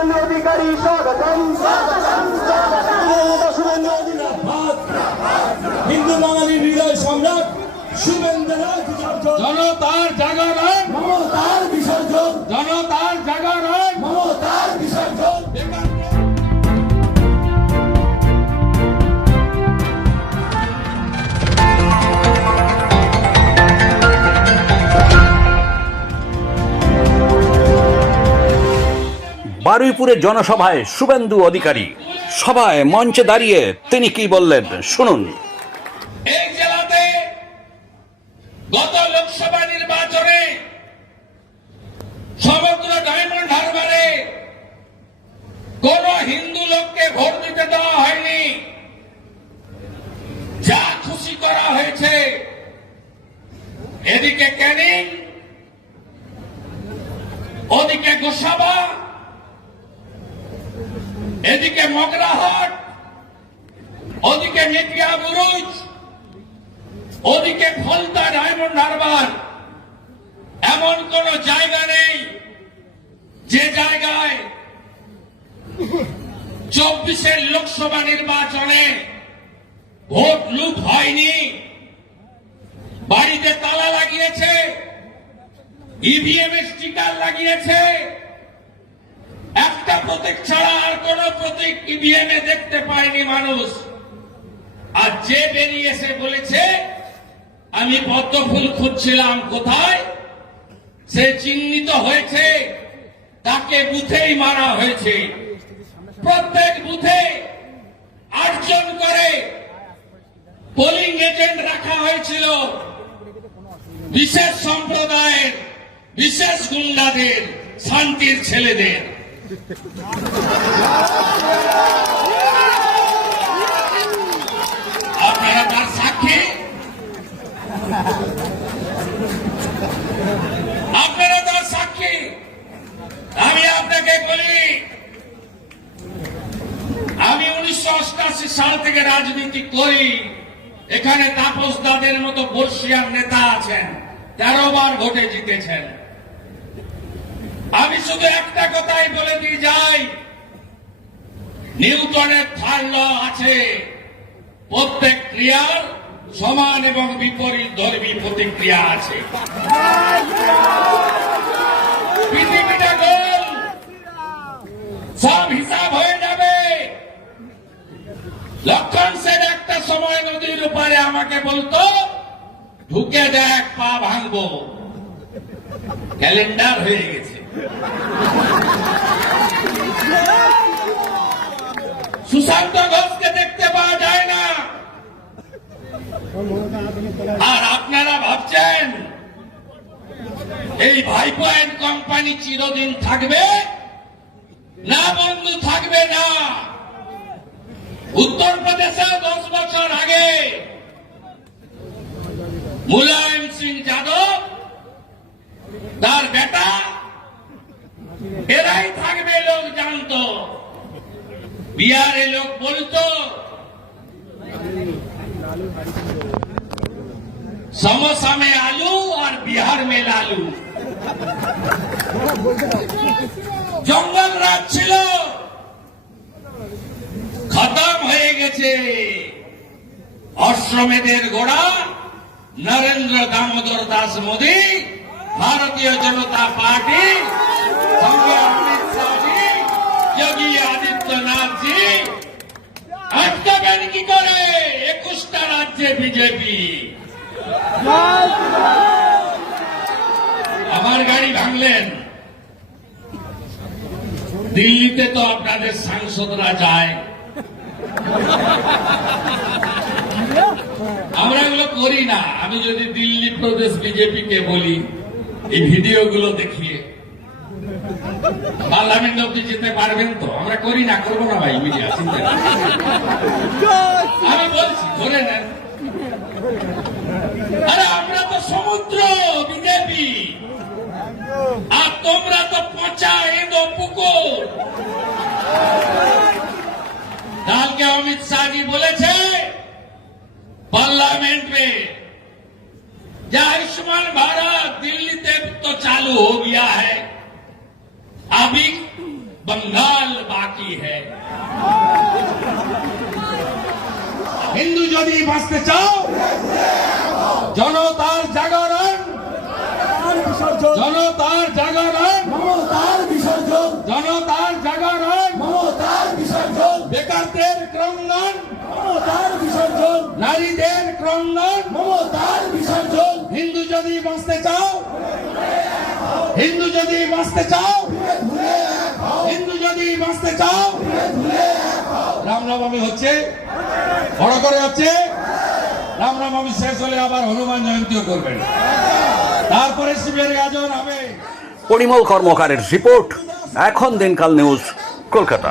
শুভেন্দু অধিকারী স্বাগতম। শুভেন্দু অধিকারী। হিন্দু বাঙালির হৃদয় সম্রাট শুভেন্দ্রনাথ যাদব জনতার বারুইপুরে জনসভায় শুভেন্দু অধিকারী। সভায় মঞ্চে দাঁড়িয়ে তিনি কি বললেন? শুনুন। কোন হিন্দু লোককে ভোট দিতে দেওয়া হয়নি। যা খুশি করা হয়েছে। এদিকে ক্যানিং, ওদিকে গোসাবা এদিকে মগরাহাট, ওদিকে নেটিয়া বুরুজ ওদিকে ফলতা ডায়মন্ড হারবার। এমন কোন জায়গা নেই যে জায়গায় চব্বিশের লোকসভা নির্বাচনে ভোট লুট হয়নি। বাড়িতে তালা লাগিয়েছে ইভিএম এর স্টিকার লাগিয়েছে। প্রতীক ছাড়া আর কোন প্রতীক ইভিএম এ দেখতে পায়নি মানুষ। আর যে বেরিয়ে এসে বলেছে, আমি পদ্ম ফুল খুঁজছিলাম কোথায়? সে চিহ্নিত হয়েছে, তাকে বুথেই মারা হয়েছে। প্রত্যেক বুথে আটজন করে পোলিং এজেন্ট রাখা হয়েছিল। বিশেষ সম্প্রদায়ের, বিশেষ গুন্ডাদের, শান্তির ছেলেদের। আপনারা তার সাক্ষী? আপনারা তার সাক্ষী? আমি আপনাকে বলি, আমি উনিশশো অষ্টাশি সাল থেকে রাজনীতি করি। এখানে তাপস দাদের মতো বর্ষিয়ার নেতা আছেন, তেরো বার ভোটে জিতেছেন। আমি শুধু একটা কথাই বলে দিয়ে যাই। নিউটনের থার্ড ল আছে। প্রত্যেক ক্রিয়ার সমান এবং বিপরীত ধর্মী প্রতিক্রিয়া আছে। পৃথিবীটা গোল। সব হিসাব হয়ে যাবে। লক্ষণ সেন একটা সময় নদীর উপরে আমাকে বলতো, ঢুকে দেখ, পা ভাঙবো। ক্যালেন্ডার হয়ে গেছে। সুশান্ত ঘোষকে দেখতে পাওয়া যায় না। আর আপনারা ভাবছেন, এই ভাইপো অ্যান্ড কোম্পানি চিরদিন থাকবে? না বন্ধু, থাকবে না। উত্তরপ্রদেশে দশ বছর আগে মুলায়ম সিং যাদব তার বেটা এরাই থাকবে লোক জানতো বিহারে লোক বলত সমসামে আলু আর বিহার মে লালু। জঙ্গল রাজ ছিল, খতম হয়ে গেছে। অশ্রমেদের গোড়া, নরেন্দ্র দামোদর দাস মোদী, ভারতীয় জনতা পার্টি সঙ্গে যোগী আদিত্যনাথ জি। আটকাবেন কি করে? একুশটা রাজ্যে বিজেপি। আমার গাড়ি ভাঙলেন। দিল্লিতে তো আপনাদের সাংসদরা যায়। আমরা এগুলো করি না। আমি যদি দিল্লি প্রদেশ বিজেপিকে বলি, এই ভিডিওগুলো দেখিয়ে। পার্লামেন্ট অব্দি যেতে পারবেন তো আমরা করি না করবো না ভাই মিডিয়া চিন্তা নেই। আমি বলছি ধরে নেন আরে আমরা তো সমুদ্র বিজেপি আর তোমরা তো পচা এঁদো পুকুর কালকে অমিত শাহ जी বলেছে पार्लियामेंट में जो आयुष्मान भारत दिल्ली से तो चालू हो गया है अभी बंगाल बाकी है হিন্দু যদি বাঁচতে চাও জনতার জাগরণ জনতার জাগরণ মমতার বিসর্জন জনতার জাগরণ মমতার বিসর্জন বেকারদের ক্রন্দন মমতার বিসর্জন নারীদের ক্রন্দন মমতার বিসর্জন হিন্দু যদি বাঁচতে চাও হিন্দু যদি বাঁচতে চাও, হিন্দু যদি বাঁচতে চাও রামনবমী হচ্ছে, বড় করে হচ্ছে রামনবমী শেষ হলে আবার হনুমান জয়ন্তীও করবেন। তারপরে শিবের গাজন হবে। পরিমল কর্মকারের রিপোর্ট, এখন দিনকাল নিউজ, কলকাতা।